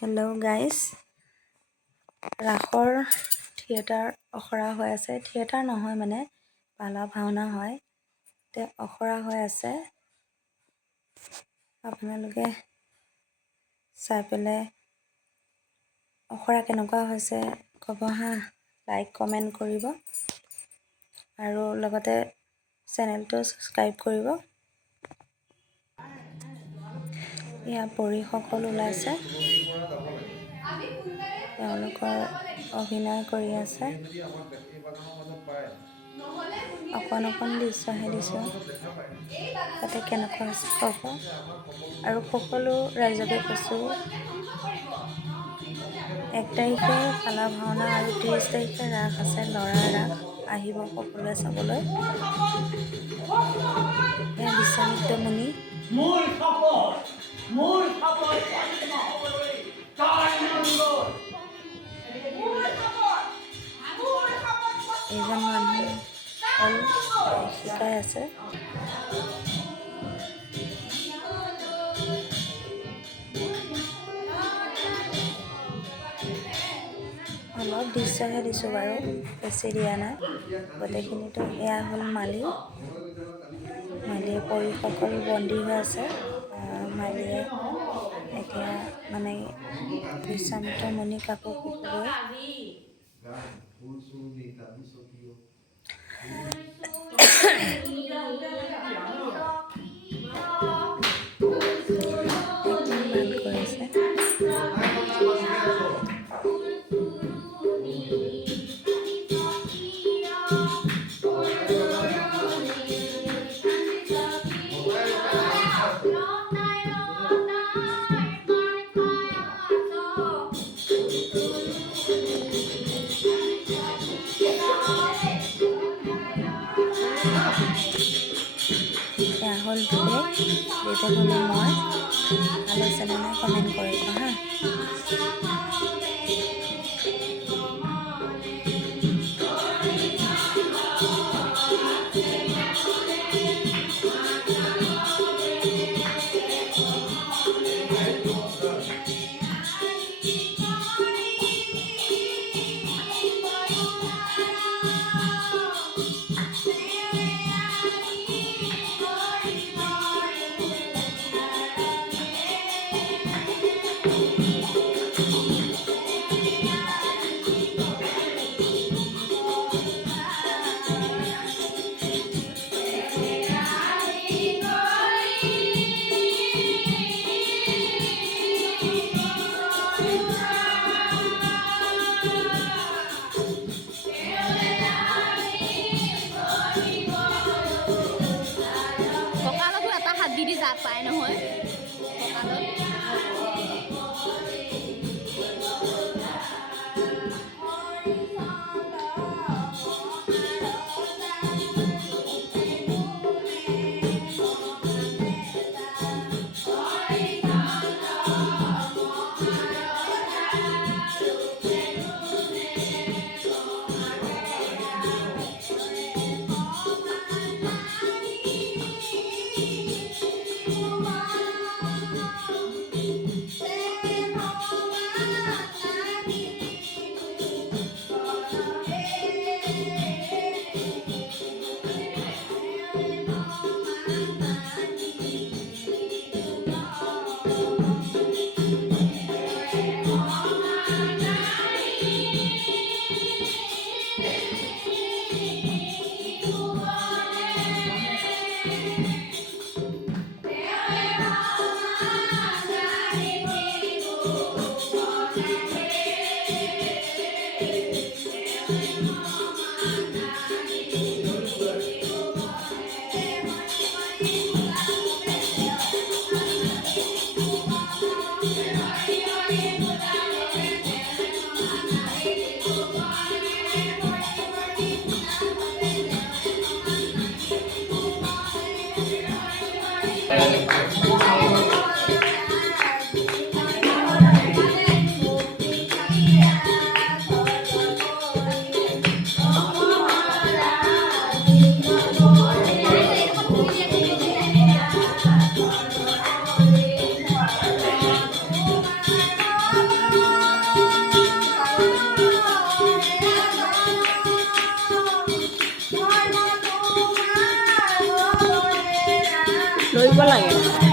Hello' guys, ৰাসৰ theatre অখৰা হৈ আছে। থিয়েটাৰ নহয় মানে পালা ভাওনা হয়, অখৰা হৈ আছে। আপোনালোকে চাই পেলাই অখৰা কেনেকুৱা হৈছে ক'ব হা, লাইক কমেণ্ট কৰিব আৰু লগতে চেনেলটো ছাবস্ক্ৰাইব কৰিব। এয়া পৰীসকল ওলাইছে, তেওঁলোকৰ অভিনয় কৰি আছে। অকণ অকণ দৃশ্যহে দিছোঁ, তাতে কেনেকুৱা হৈছে ক'ব। আৰু সকলো ৰাইজকে কৈছোঁ, 1 তাৰিখে পালা ভাওনা আৰু 30 তাৰিখে ৰাস আছে, ল'ৰাৰ ৰাস। আহিব সকলোৱে চাবলৈ। এয়া বিশ্বামিত্ৰ মুনি। এইজন মানুহ হ'ল শিকাই আছে। অলপ দৃশ্যহে দিছোঁ বাৰু, বেছি দিয়া নাই গোটেইখিনিতো। এয়া হ'ল মালিয়ে পৰীসকল বন্দী হৈ আছে। মালিয়ে এতিয়া মানে বিশ্বামিত্ৰ মুনি কাকো শিকিবলৈ একদম ভাল কৰিছে। এয়া হ'ল বিবেক হ'লো মই। ভাল হৈছেনে নাই কমেণ্ট কৰিব হা। কৰিব লাগে।